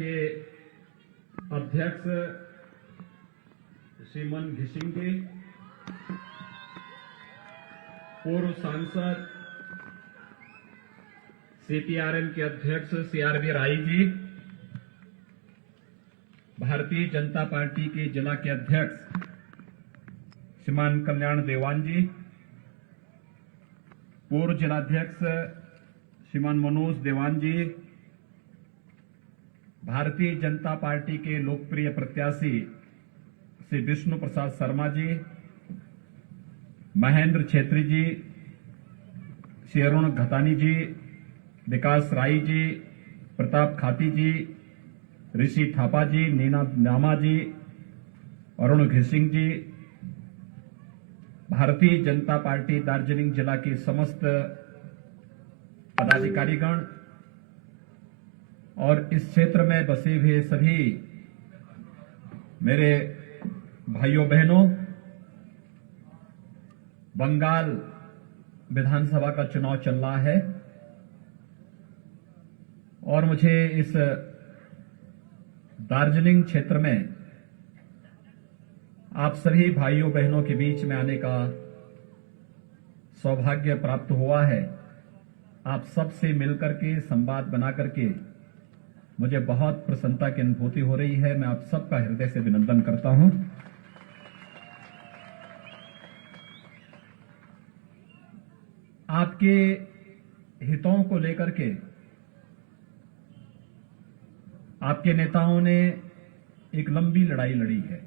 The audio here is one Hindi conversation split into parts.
के अध्यक्ष श्रीमान घिसिंग जी, पूर्व सांसद सीपीआरएम के अध्यक्ष सीआरबी राय जी, भारतीय जनता पार्टी के जिला के अध्यक्ष श्रीमान कल्याण देवान जी, पूर्व जिलाध्यक्ष श्रीमान मनोज देवान जी, भारतीय जनता पार्टी के लोकप्रिय प्रत्याशी श्री विष्णु प्रसाद शर्मा जी, महेंद्र छेत्री जी, श्री अरुण घतानी जी, विकास राय जी, प्रताप खाती जी, ऋषि थापा जी, नीना नामा जी, अरुण घिसिंग जी, भारतीय जनता पार्टी दार्जिलिंग जिला के समस्त पदाधिकारीगण और इस क्षेत्र में बसे हुए सभी मेरे भाइयों बहनों, बंगाल विधानसभा का चुनाव चल रहा है और मुझे इस दार्जिलिंग क्षेत्र में आप सभी भाइयों बहनों के बीच में आने का सौभाग्य प्राप्त हुआ है। आप सबसे मिलकर के संवाद बना करके मुझे बहुत प्रसन्नता की अनुभूति हो रही है। मैं आप सबका हृदय से अभिनंदन करता हूं। आपके हितों को लेकर के आपके नेताओं ने एक लंबी लड़ाई लड़ी है,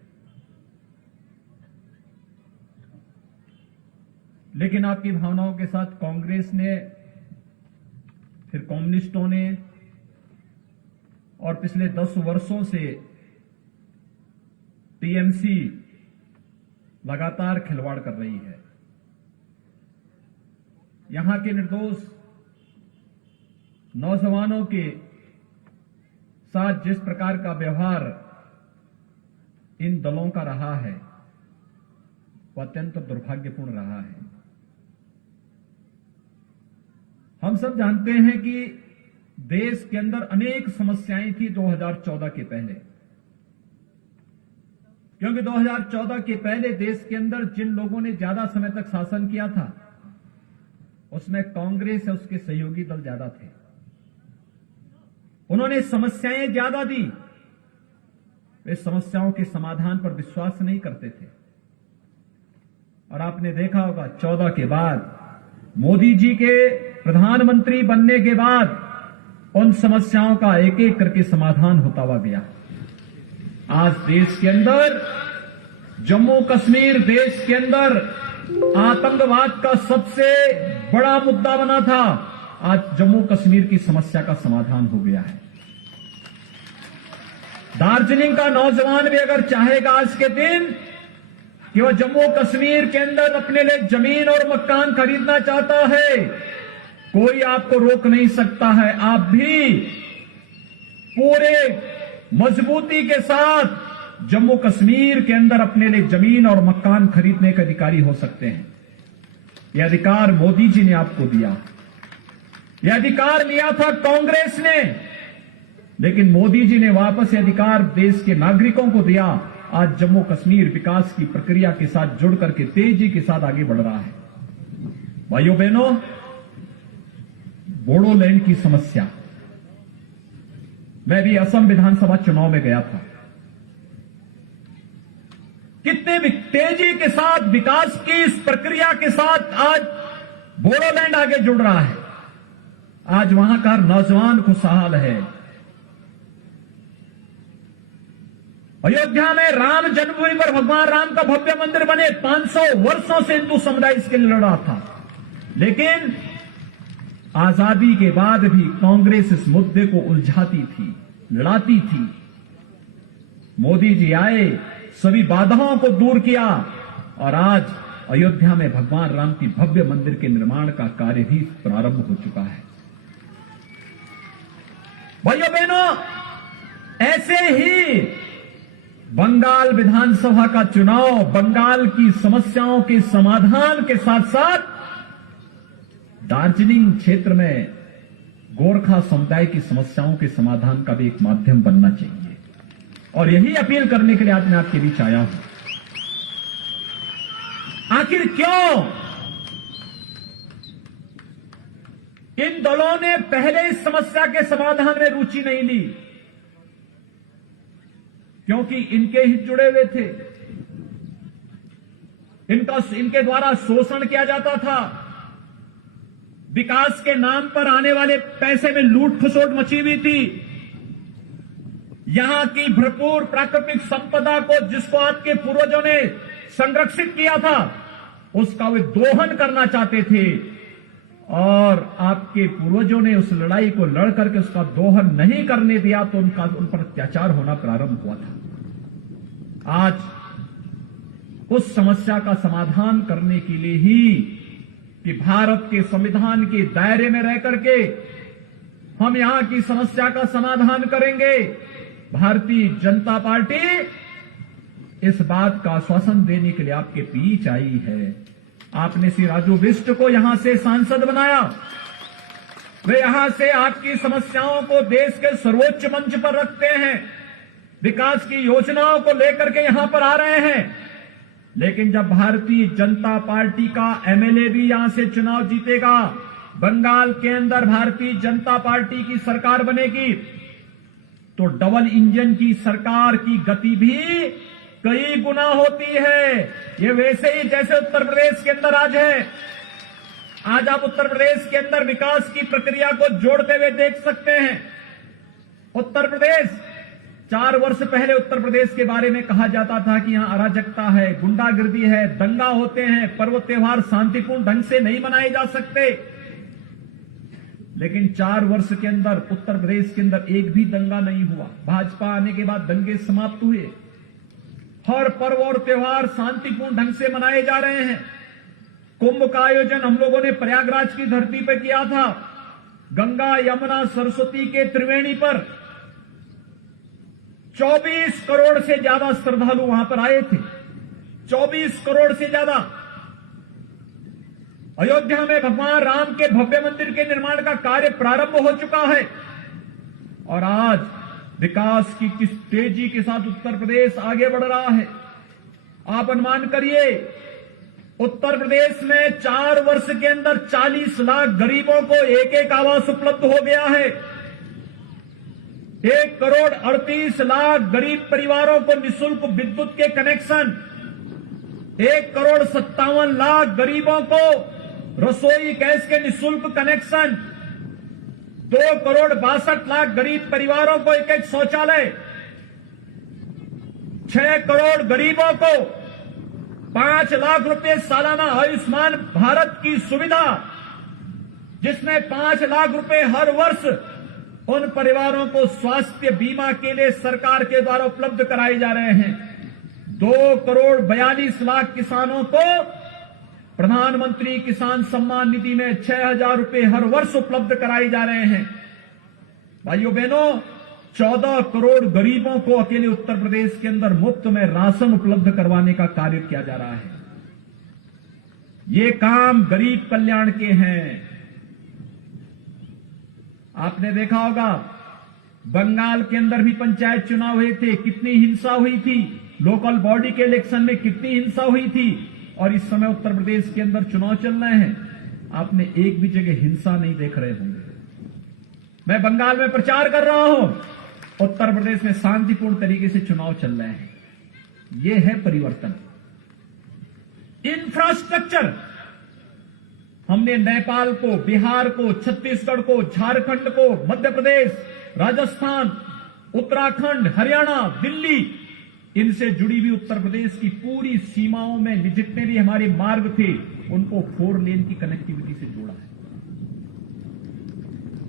लेकिन आपकी भावनाओं के साथ कांग्रेस ने, फिर कम्युनिस्टों ने और पिछले 10 वर्षों से टीएमसी लगातार खिलवाड़ कर रही है। यहां के निर्दोष नौजवानों के साथ जिस प्रकार का व्यवहार इन दलों का रहा है वह अत्यंत दुर्भाग्यपूर्ण रहा है। हम सब जानते हैं कि देश के अंदर अनेक समस्याएं थी 2014 के पहले, क्योंकि 2014 के पहले देश के अंदर जिन लोगों ने ज्यादा समय तक शासन किया था उसमें कांग्रेस और उसके सहयोगी दल ज्यादा थे। उन्होंने समस्याएं ज्यादा दी, वे समस्याओं के समाधान पर विश्वास नहीं करते थे। और आपने देखा होगा 14 के बाद मोदी जी के प्रधानमंत्री बनने के बाद उन समस्याओं का एक एक करके समाधान होता हुआ गया। आज देश के अंदर जम्मू कश्मीर देश के अंदर आतंकवाद का सबसे बड़ा मुद्दा बना था, आज जम्मू कश्मीर की समस्या का समाधान हो गया है। दार्जिलिंग का नौजवान भी अगर चाहेगा आज के दिन कि वह जम्मू कश्मीर के अंदर अपने लिए जमीन और मकान खरीदना चाहता है, कोई आपको रोक नहीं सकता है। आप भी पूरे मजबूती के साथ जम्मू कश्मीर के अंदर अपने लिए जमीन और मकान खरीदने के अधिकारी हो सकते हैं। यह अधिकार मोदी जी ने आपको दिया, यह अधिकार लिया था कांग्रेस ने, लेकिन मोदी जी ने वापस यह अधिकार देश के नागरिकों को दिया। आज जम्मू कश्मीर विकास की प्रक्रिया के साथ जुड़ करके तेजी के साथ आगे बढ़ रहा है। भाइयों बहनों, बोडोलैंड की समस्या, मैं भी असम विधानसभा चुनाव में गया था। कितने भी तेजी के साथ विकास की इस प्रक्रिया के साथ आज बोडोलैंड आगे जुड़ रहा है। आज वहां का नौजवान खुशहाल है। अयोध्या में राम जन्मभूमि पर भगवान राम का भव्य मंदिर बने, 500 वर्षों से हिंदू समुदाय इसके लिए लड़ा था, लेकिन आजादी के बाद भी कांग्रेस इस मुद्दे को उलझाती थी, लड़ाती थी। मोदी जी आए, सभी बाधाओं को दूर किया और आज अयोध्या में भगवान राम की भव्य मंदिर के निर्माण का कार्य भी प्रारंभ हो चुका है। भाइयों बहनों, ऐसे ही बंगाल विधानसभा का चुनाव बंगाल की समस्याओं के समाधान के साथ साथ दार्जिलिंग क्षेत्र में गोरखा समुदाय की समस्याओं के समाधान का भी एक माध्यम बनना चाहिए। और यही अपील करने के लिए आज मैं आपके बीच आया हूं। आखिर क्यों इन दलों ने पहले इस समस्या के समाधान में रुचि नहीं ली? क्योंकि इनके हित जुड़े हुए थे, इनके द्वारा शोषण किया जाता था, विकास के नाम पर आने वाले पैसे में लूट खसोट मची हुई थी, यहां की भरपूर प्राकृतिक संपदा को जिसको आपके पूर्वजों ने संरक्षित किया था उसका वे दोहन करना चाहते थे, और आपके पूर्वजों ने उस लड़ाई को लड़ करके उसका दोहन नहीं करने दिया तो उन पर अत्याचार होना प्रारंभ हुआ था। आज उस समस्या का समाधान करने के लिए ही कि भारत के संविधान के दायरे में रह करके हम यहां की समस्या का समाधान करेंगे, भारतीय जनता पार्टी इस बात का आश्वासन देने के लिए आपके बीच आई है। आपने श्री राजू बिष्ट को यहां से सांसद बनाया, वे यहां से आपकी समस्याओं को देश के सर्वोच्च मंच पर रखते हैं, विकास की योजनाओं को लेकर के यहां पर आ रहे हैं। लेकिन जब भारतीय जनता पार्टी का एमएलए भी यहां से चुनाव जीतेगा, बंगाल के अंदर भारतीय जनता पार्टी की सरकार बनेगी, तो डबल इंजन की सरकार की गति भी कई गुना होती है। ये वैसे ही जैसे उत्तर प्रदेश के अंदर आज है। आज आप उत्तर प्रदेश के अंदर विकास की प्रक्रिया को जोड़ते हुए देख सकते हैं। उत्तर प्रदेश 4 वर्ष पहले उत्तर प्रदेश के बारे में कहा जाता था कि यहां अराजकता है, गुंडागिर्दी है, दंगा होते हैं, पर्व त्योहार शांतिपूर्ण ढंग से नहीं मनाए जा सकते। लेकिन 4 वर्ष के अंदर उत्तर प्रदेश के अंदर एक भी दंगा नहीं हुआ। भाजपा आने के बाद दंगे समाप्त हुए, हर पर्व और त्योहार शांतिपूर्ण ढंग से मनाए जा रहे हैं। कुंभ का आयोजन हम लोगों ने प्रयागराज की धरती पर किया था। गंगा यमुना सरस्वती के त्रिवेणी पर 24 करोड़ से ज्यादा श्रद्धालु वहां पर आए थे। 24 करोड़ से ज्यादा। अयोध्या में भगवान राम के भव्य मंदिर के निर्माण का कार्य प्रारंभ हो चुका है। और आज विकास की किस तेजी के साथ उत्तर प्रदेश आगे बढ़ रहा है, आप अनुमान करिए। उत्तर प्रदेश में 4 वर्ष के अंदर 40 लाख गरीबों को एक एक आवास उपलब्ध हो गया है। 1 करोड़ 38 लाख गरीब परिवारों को निःशुल्क विद्युत के कनेक्शन, 1 करोड़ 57 लाख गरीबों को रसोई गैस के निःशुल्क कनेक्शन, 2 करोड़ 62 लाख गरीब परिवारों को एक एक शौचालय, 6 करोड़ गरीबों को 5 लाख रुपए सालाना आयुष्मान भारत की सुविधा, जिसमें 5 लाख रुपए हर वर्ष उन परिवारों को स्वास्थ्य बीमा के लिए सरकार के द्वारा उपलब्ध कराए जा रहे हैं। 2 करोड़ 42 लाख किसानों को प्रधानमंत्री किसान सम्मान निधि में 6,000 रुपए हर वर्ष उपलब्ध कराए जा रहे हैं। भाइयों बहनों, 14 करोड़ गरीबों को अकेले उत्तर प्रदेश के अंदर मुफ्त में राशन उपलब्ध करवाने का कार्य किया जा रहा है। ये काम गरीब कल्याण के हैं। आपने देखा होगा बंगाल के अंदर भी पंचायत चुनाव हुए थे, कितनी हिंसा हुई थी। लोकल बॉडी के इलेक्शन में कितनी हिंसा हुई थी। और इस समय उत्तर प्रदेश के अंदर चुनाव चल रहे हैं, आपने एक भी जगह हिंसा नहीं देख रहे होंगे। मैं बंगाल में प्रचार कर रहा हूं, उत्तर प्रदेश में शांतिपूर्ण तरीके से चुनाव चल रहे हैं। यह है परिवर्तन। इंफ्रास्ट्रक्चर हमने नेपाल को, बिहार को, छत्तीसगढ़ को, झारखंड को, मध्य प्रदेश, राजस्थान, उत्तराखंड, हरियाणा, दिल्ली, इनसे जुड़ी हुई उत्तर प्रदेश की पूरी सीमाओं में जितने भी हमारे मार्ग थे उनको 4 लेन की कनेक्टिविटी से जोड़ा है।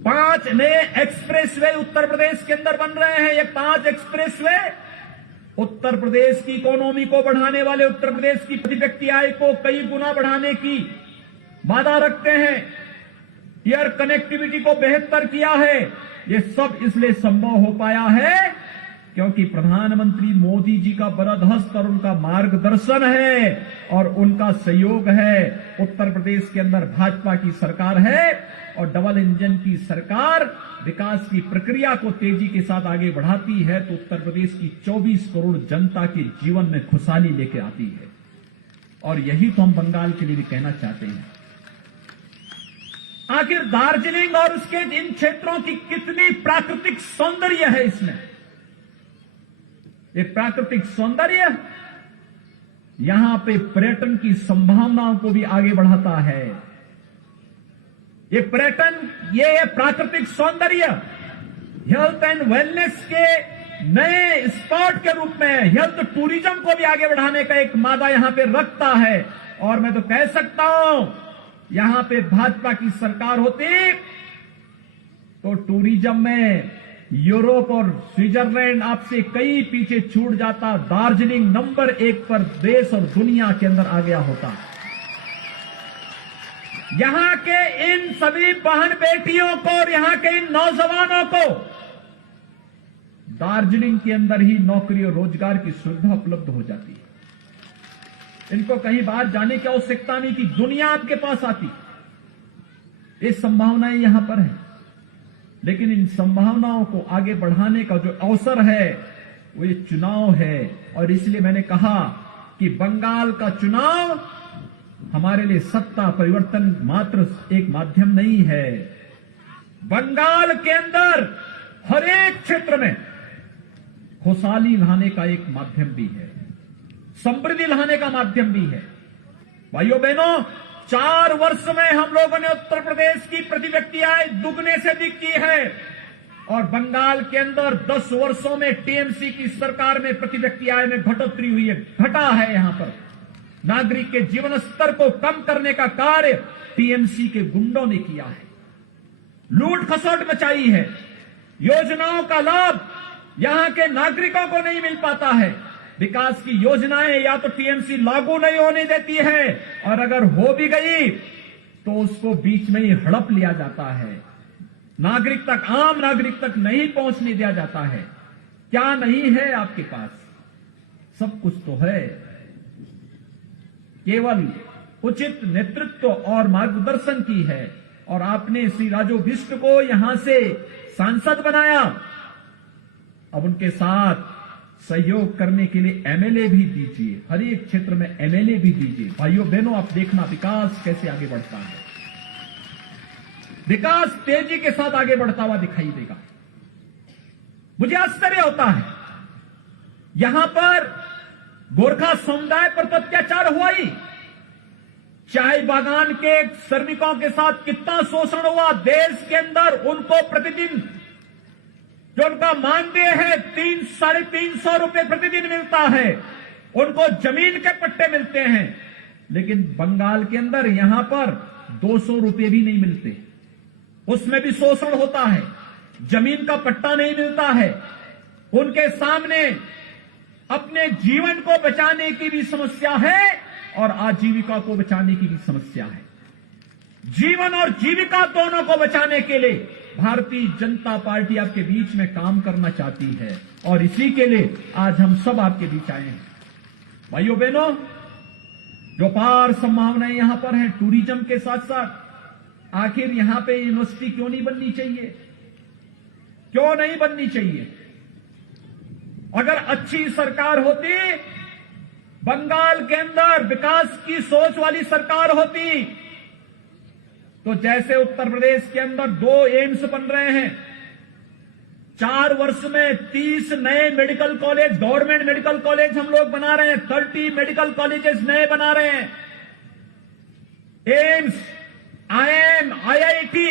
5 नए एक्सप्रेसवे उत्तर प्रदेश के अंदर बन रहे हैं। ये 5 एक्सप्रेसवे उत्तर प्रदेश की इकोनॉमी को बढ़ाने वाले, उत्तर प्रदेश की प्रति व्यक्ति आय को कई गुना बढ़ाने की वादा रखते हैं। एयर कनेक्टिविटी को बेहतर किया है। ये सब इसलिए संभव हो पाया है क्योंकि प्रधानमंत्री मोदी जी का बरदहस्त और उनका मार्गदर्शन है और उनका सहयोग है। उत्तर प्रदेश के अंदर भाजपा की सरकार है और डबल इंजन की सरकार विकास की प्रक्रिया को तेजी के साथ आगे बढ़ाती है तो उत्तर प्रदेश की 24 करोड़ जनता के जीवन में खुशहाली लेके आती है। और यही तो हम बंगाल के लिए भी कहना चाहते हैं। आखिर दार्जिलिंग और उसके इन क्षेत्रों की कितनी प्राकृतिक सौंदर्य है इसमें। ये प्राकृतिक सौंदर्य यहां पे पर्यटन की संभावनाओं को भी आगे बढ़ाता है। ये पर्यटन, ये प्राकृतिक सौंदर्य हेल्थ एंड वेलनेस के नए स्पॉट के रूप में हेल्थ टूरिज्म को भी आगे बढ़ाने का एक मादा यहां पे रखता है। और मैं तो कह सकता हूं यहां पे भाजपा की सरकार होती तो टूरिज्म में यूरोप और स्विट्जरलैंड आपसे कई पीछे छूट जाता। दार्जिलिंग नंबर 1 पर देश और दुनिया के अंदर आ गया होता। यहां के इन सभी बहन बेटियों को और यहां के इन नौजवानों को दार्जिलिंग के अंदर ही नौकरी और रोजगार की सुविधा उपलब्ध हो जाती है। इनको कहीं बाहर जाने की आवश्यकता नहीं कि दुनिया आपके पास आती। ये संभावनाएं यहां पर है, लेकिन इन संभावनाओं को आगे बढ़ाने का जो अवसर है वो ये चुनाव है। और इसलिए मैंने कहा कि बंगाल का चुनाव हमारे लिए सत्ता परिवर्तन मात्र एक माध्यम नहीं है। बंगाल के अंदर हर एक क्षेत्र में खुशहाली लाने का एक माध्यम भी है, समृद्धि लाने का माध्यम भी है। भाइयों बहनों, 4 वर्ष में हम लोगों ने उत्तर प्रदेश की प्रति व्यक्ति आय दुगने से अधिक की है और बंगाल के अंदर 10 वर्षों में टीएमसी की सरकार में प्रति व्यक्ति आय में बढ़ोतरी हुई है, घटा है। यहां पर नागरिक के जीवन स्तर को कम करने का कार्य टीएमसी के गुंडों ने किया है, लूट खसोट मचाई है। योजनाओं का लाभ यहां के नागरिकों को नहीं मिल पाता है। विकास की योजनाएं या तो टीएमसी लागू नहीं होने देती है और अगर हो भी गई तो उसको बीच में ही हड़प लिया जाता है, नागरिक तक, आम नागरिक तक नहीं पहुंचने दिया जाता है। क्या नहीं है आपके पास? सब कुछ तो है, केवल उचित नेतृत्व और मार्गदर्शन की है। और आपने श्री राजू बिष्ट को यहां से सांसद बनाया, अब उनके साथ सहयोग करने के लिए एमएलए भी दीजिए, हर एक क्षेत्र में एमएलए भी दीजिए। भाइयों बहनों, आप देखना विकास कैसे आगे बढ़ता है। विकास तेजी के साथ आगे बढ़ता हुआ दिखाई देगा। मुझे आश्चर्य होता है, यहां पर गोरखा समुदाय पर तो अत्याचार हुआ ही, चाय बागान के श्रमिकों के साथ कितना शोषण हुआ। देश के अंदर उनको प्रतिदिन जो उनका मानदेय है 300-350 रुपए प्रतिदिन मिलता है, उनको जमीन के पट्टे मिलते हैं, लेकिन बंगाल के अंदर यहां पर 200 रुपए भी नहीं मिलते, उसमें भी शोषण होता है, जमीन का पट्टा नहीं मिलता है। उनके सामने अपने जीवन को बचाने की भी समस्या है और आजीविका को बचाने की भी समस्या है। जीवन और जीविका दोनों को बचाने के लिए भारतीय जनता पार्टी आपके बीच में काम करना चाहती है और इसी के लिए आज हम सब आपके बीच आए हैं। भाइयों बहनों, जो अपार संभावनाएं यहां पर हैं टूरिज्म के साथ साथ, आखिर यहां पे यूनिवर्सिटी क्यों नहीं बननी चाहिए? क्यों नहीं बननी चाहिए? अगर अच्छी सरकार होती, बंगाल के अंदर विकास की सोच वाली सरकार होती, तो जैसे उत्तर प्रदेश के अंदर 2 एम्स बन रहे हैं, 4 वर्ष में 30 नए medical college, government medical college हम लोग बना रहे हैं, 30 मेडिकल कॉलेजेस नए बना रहे हैं, एम्स, आईएम, आईआईटी,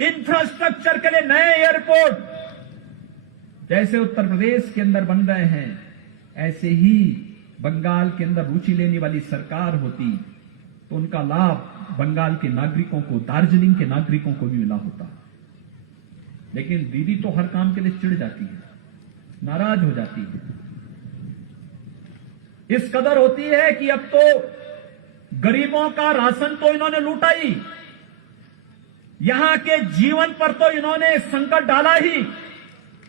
इंफ्रास्ट्रक्चर के लिए नए एयरपोर्ट जैसे उत्तर प्रदेश के अंदर बन रहे हैं, ऐसे ही बंगाल के अंदर रुचि लेने वाली सरकार होती तो उनका लाभ बंगाल के नागरिकों को, दार्जिलिंग के नागरिकों को भी मिला होता। लेकिन दीदी तो हर काम के लिए चिढ़ जाती है, नाराज हो जाती है, इस कदर होती है कि अब तो गरीबों का राशन तो इन्होंने लूटा ही, यहां के जीवन पर तो इन्होंने संकट डाला ही,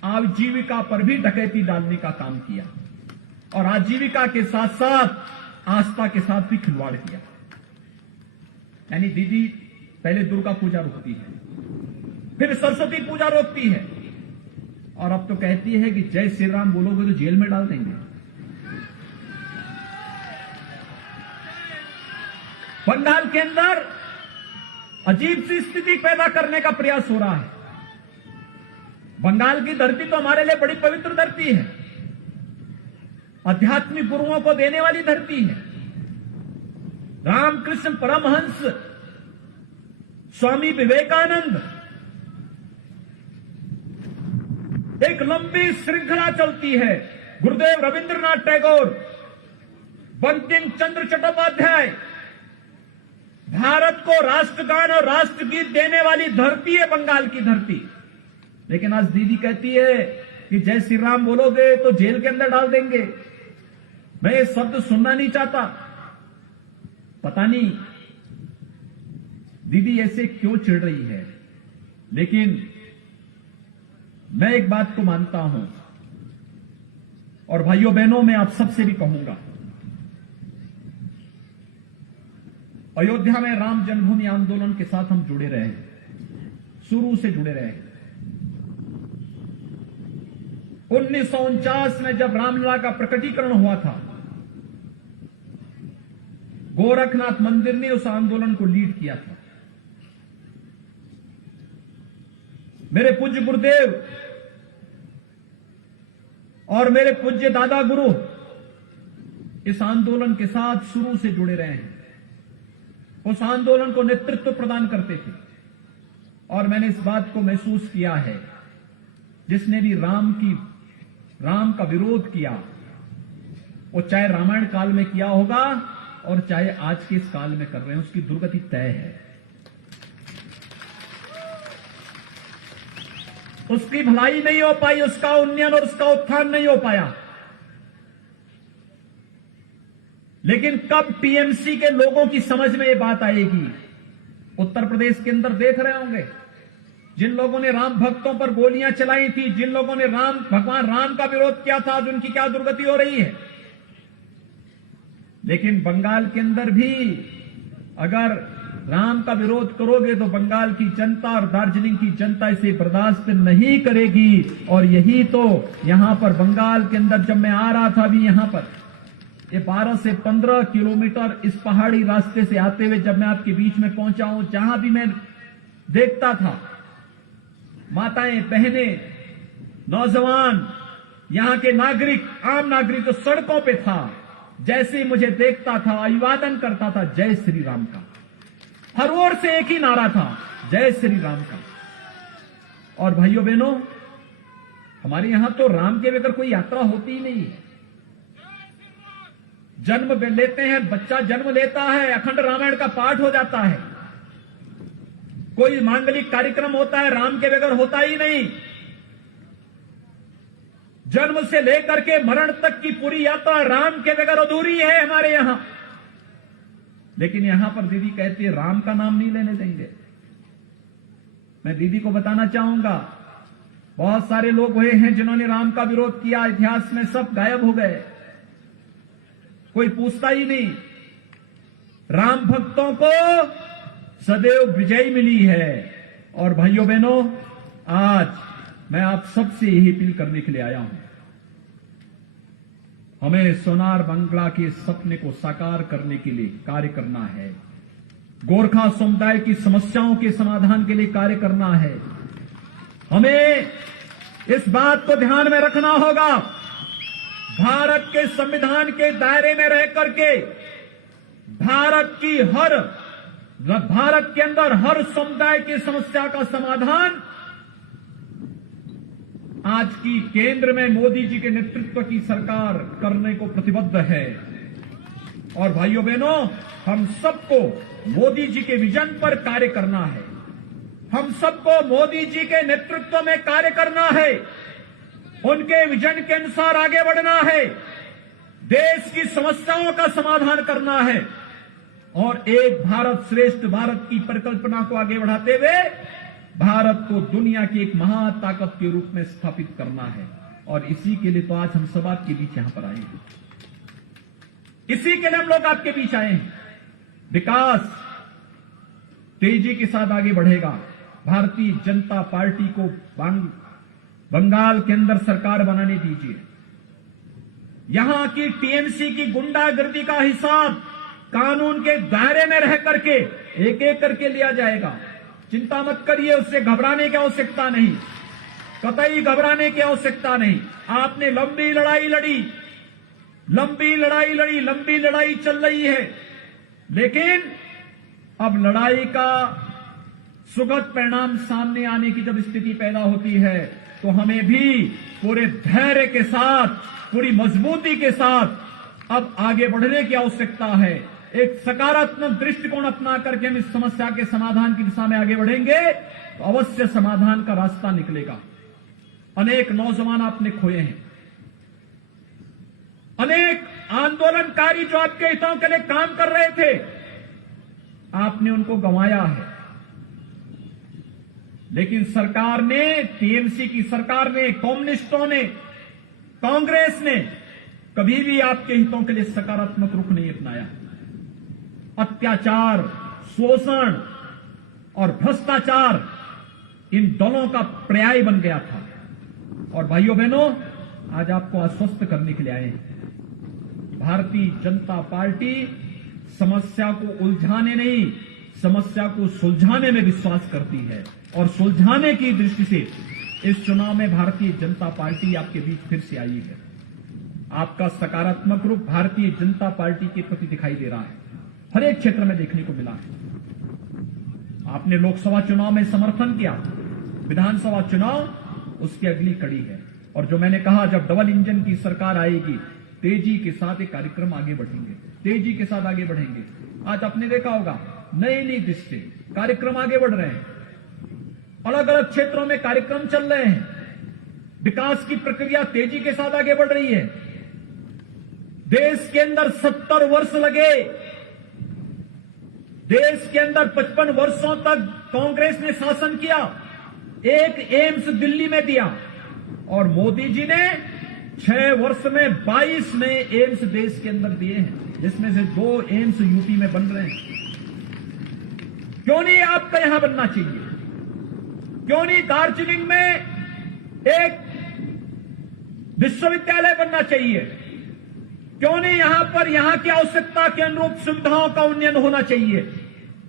आजीविका पर भी डकैती डालने का काम किया और आजीविका के साथ साथ आस्था के साथ भी खिलवाड़ किया। यानी दीदी पहले दुर्गा पूजा रोकती है, फिर सरस्वती पूजा रोकती है, और अब तो कहती है कि जय श्री राम बोलोगे तो जेल में डाल देंगे। बंगाल के अंदर अजीब सी स्थिति पैदा करने का प्रयास हो रहा है। बंगाल की धरती तो हमारे लिए बड़ी पवित्र धरती है, आध्यात्मिक गुरुओं को देने वाली धरती है। रामकृष्ण परमहंस, स्वामी विवेकानंद, एक लंबी श्रृंखला चलती है। गुरुदेव रविंद्रनाथ टैगोर, बंकिम चंद्र चट्टोपाध्याय, भारत को राष्ट्रगान और राष्ट्रगीत देने वाली धरती है बंगाल की धरती। लेकिन आज दीदी कहती है कि जय श्री राम बोलोगे तो जेल के अंदर डाल देंगे। मैं ये शब्द सुनना नहीं चाहता। पता नहीं दीदी ऐसे क्यों चिढ़ रही है, लेकिन मैं एक बात को मानता हूं, और भाइयों बहनों मैं आप सबसे भी कहूंगा, अयोध्या में राम जन्मभूमि आंदोलन के साथ हम जुड़े रहे, शुरू से जुड़े रहे। 1949 में जब रामलला का प्रकटीकरण हुआ था, गोरखनाथ मंदिर ने उस आंदोलन को लीड किया था। मेरे पूज्य गुरुदेव और मेरे पूज्य दादा गुरु इस आंदोलन के साथ शुरू से जुड़े रहे हैं, उस आंदोलन को नेतृत्व प्रदान करते थे। और मैंने इस बात को महसूस किया है, जिसने भी राम का विरोध किया, वो चाहे रामायण काल में किया होगा और चाहे आज के इस काल में कर रहे हैं, उसकी दुर्गति तय है। उसकी भलाई नहीं हो पाई, उसका उन्नयन और उसका उत्थान नहीं हो पाया। लेकिन कब टीएमसी के लोगों की समझ में ये बात आएगी? उत्तर प्रदेश के अंदर देख रहे होंगे, जिन लोगों ने राम भक्तों पर गोलियां चलाई थी, जिन लोगों ने भगवान राम का विरोध किया था, आज उनकी क्या दुर्गति हो रही है। लेकिन बंगाल के अंदर भी अगर राम का विरोध करोगे तो बंगाल की जनता और दार्जिलिंग की जनता इसे बर्दाश्त नहीं करेगी। और यही तो यहां पर बंगाल के अंदर जब मैं आ रहा था, अभी यहां पर ये 12 से 15 किलोमीटर इस पहाड़ी रास्ते से आते हुए जब मैं आपके बीच में पहुंचा हूं, जहां भी मैं देखता था माताएं, बहनें, नौजवान, यहां के नागरिक, आम नागरिक तो सड़कों पे था, जैसे ही मुझे देखता था अभिवादन करता था जय श्री राम का। हर ओर से एक ही नारा था, जय श्री राम का। और भाइयों बहनों, हमारे यहां तो राम के बगैर कोई यात्रा होती ही नहीं है। जन्म लेते हैं, बच्चा जन्म लेता है, अखंड रामायण का पाठ हो जाता है। कोई मांगलिक कार्यक्रम होता है, राम के बगैर होता ही नहीं। जन्म से लेकर के मरण तक की पूरी यात्रा राम के बगैर अधूरी है हमारे यहां। लेकिन यहां पर दीदी कहती है राम का नाम नहीं लेने देंगे। मैं दीदी को बताना चाहूंगा, बहुत सारे लोग हुए हैं जिन्होंने राम का विरोध किया, इतिहास में सब गायब हो गए, कोई पूछता ही नहीं। राम भक्तों को सदैव विजय मिली है। और भाइयों बहनों, आज मैं आप सबसे यही अपील करने के लिए आया हूं, हमें सोनार बांग्ला के सपने को साकार करने के लिए कार्य करना है। गोरखा समुदाय की समस्याओं के समाधान के लिए कार्य करना है। हमें इस बात को ध्यान में रखना होगा, भारत के संविधान के दायरे में रह करके भारत के अंदर हर समुदाय की समस्या का समाधान आज की केंद्र में मोदी जी के नेतृत्व की सरकार करने को प्रतिबद्ध है। और भाइयों बहनों, हम सबको मोदी जी के विजन पर कार्य करना है। हम सबको मोदी जी के नेतृत्व में कार्य करना है, उनके विजन के अनुसार आगे बढ़ना है, देश की समस्याओं का समाधान करना है और एक भारत श्रेष्ठ भारत की परिकल्पना को आगे बढ़ाते हुए भारत को दुनिया की एक महाताकत के रूप में स्थापित करना है। और इसी के लिए तो आज हम सब आपके बीच यहां पर आए हैं, इसी के लिए हम लोग आपके बीच आए हैं। विकास तेजी के साथ आगे बढ़ेगा। भारतीय जनता पार्टी को बंगाल के अंदर सरकार बनाने दीजिए। यहां की टीएमसी की गुंडागर्दी का हिसाब कानून के दायरे में रह करके एक एक करके लिया जाएगा। चिंता मत करिए, उससे घबराने की आवश्यकता नहीं, कतई घबराने की आवश्यकता नहीं। आपने लंबी लड़ाई लड़ी, लंबी लड़ाई चल रही है, लेकिन अब लड़ाई का सुखद परिणाम सामने आने की जब स्थिति पैदा होती है तो हमें भी पूरे धैर्य के साथ, पूरी मजबूती के साथ अब आगे बढ़ने की आवश्यकता है। एक सकारात्मक दृष्टिकोण अपना करके हम इस समस्या के समाधान की दिशा में आगे बढ़ेंगे तो अवश्य समाधान का रास्ता निकलेगा। अनेक नौजवान आपने खोए हैं, अनेक आंदोलनकारी जो आपके हितों के लिए काम कर रहे थे, आपने उनको गंवाया है। लेकिन सरकार ने, टीएमसी की सरकार ने, कम्युनिस्टों ने, कांग्रेस ने कभी भी आपके हितों के लिए सकारात्मक रुख नहीं अपनाया। अत्याचार, शोषण और भ्रष्टाचार इन दलों का पर्याय बन गया था। और भाइयों बहनों, आज आपको आश्वस्त करने के लिए आए हैं। भारतीय जनता पार्टी समस्या को उलझाने नहीं, समस्या को सुलझाने में विश्वास करती है। और सुलझाने की दृष्टि से इस चुनाव में भारतीय जनता पार्टी आपके बीच फिर से आई है। आपका सकारात्मक रूप भारतीय जनता पार्टी के प्रति दिखाई दे रहा है, हर एक क्षेत्र में देखने को मिला है। आपने लोकसभा चुनाव में समर्थन किया, विधानसभा चुनाव उसकी अगली कड़ी है। और जो मैंने कहा, जब डबल इंजन की सरकार आएगी, तेजी के साथ एक कार्यक्रम आगे बढ़ेंगे, तेजी के साथ आगे बढ़ेंगे। आज आपने देखा होगा, नई नई दृष्टि कार्यक्रम आगे बढ़ रहे हैं, अलग अलग क्षेत्रों में कार्यक्रम चल रहे हैं। विकास की प्रक्रिया तेजी के साथ आगे बढ़ रही है। देश के अंदर 70 वर्ष लगे, देश के अंदर 55 वर्षों तक कांग्रेस ने शासन किया, एक एम्स दिल्ली में दिया, और मोदी जी ने 6 वर्ष में 22 नए एम्स देश के अंदर दिए हैं, जिसमें से 2 एम्स यूपी में बन रहे हैं। क्यों नहीं आपका यहां बनना चाहिए? क्यों नहीं दार्जिलिंग में एक विश्वविद्यालय बनना चाहिए? क्यों नहीं यहां पर यहां की आवश्यकता के अनुरूप सुविधाओं का उन्नयन होना चाहिए?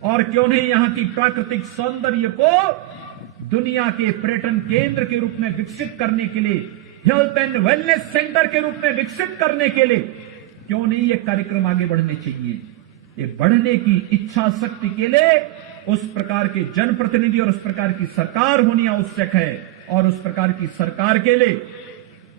और क्यों नहीं यहां की प्राकृतिक सौंदर्य को दुनिया के पर्यटन केंद्र के रूप में विकसित करने के लिए, हेल्थ एंड वेलनेस सेंटर के रूप में विकसित करने के लिए क्यों नहीं ये कार्यक्रम आगे बढ़ने चाहिए? ये बढ़ने की इच्छा शक्ति के लिए उस प्रकार के जनप्रतिनिधि और उस प्रकार की सरकार होनी आवश्यक है। और उस प्रकार की सरकार के लिए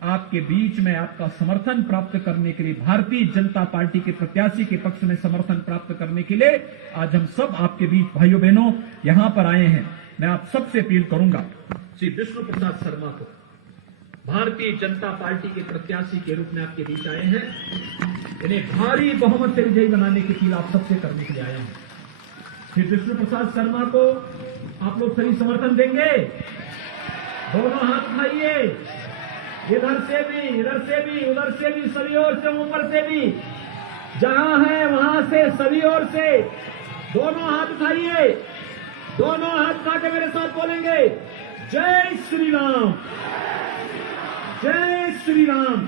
आपके बीच में आपका समर्थन प्राप्त करने के लिए, भारतीय जनता पार्टी के प्रत्याशी के पक्ष में समर्थन प्राप्त करने के लिए आज हम सब आपके बीच भाइयों बहनों यहां पर आए हैं। मैं आप सबसे अपील करूंगा, श्री विष्णु प्रसाद शर्मा को भारतीय जनता पार्टी के प्रत्याशी के रूप में आपके बीच आए हैं। इन्हें भारी बहुमत से विजयी बनाने की अपील आप सबसे करने के लिए आए हैं। श्री विष्णु प्रसाद शर्मा को आप लोग सही समर्थन देंगे? दोनों हाथ उठाइए, इधर से भी, इधर से भी, उधर से भी, सभी ओर से, ऊपर से भी, जहां है वहां से, सभी ओर से दोनों हाथ उठाइए। दोनों हाथ उठा के मेरे साथ बोलेंगे, जय श्री राम, जय श्री राम,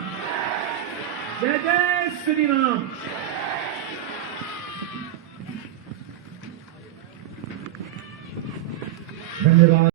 जय जय श्री राम। धन्यवाद।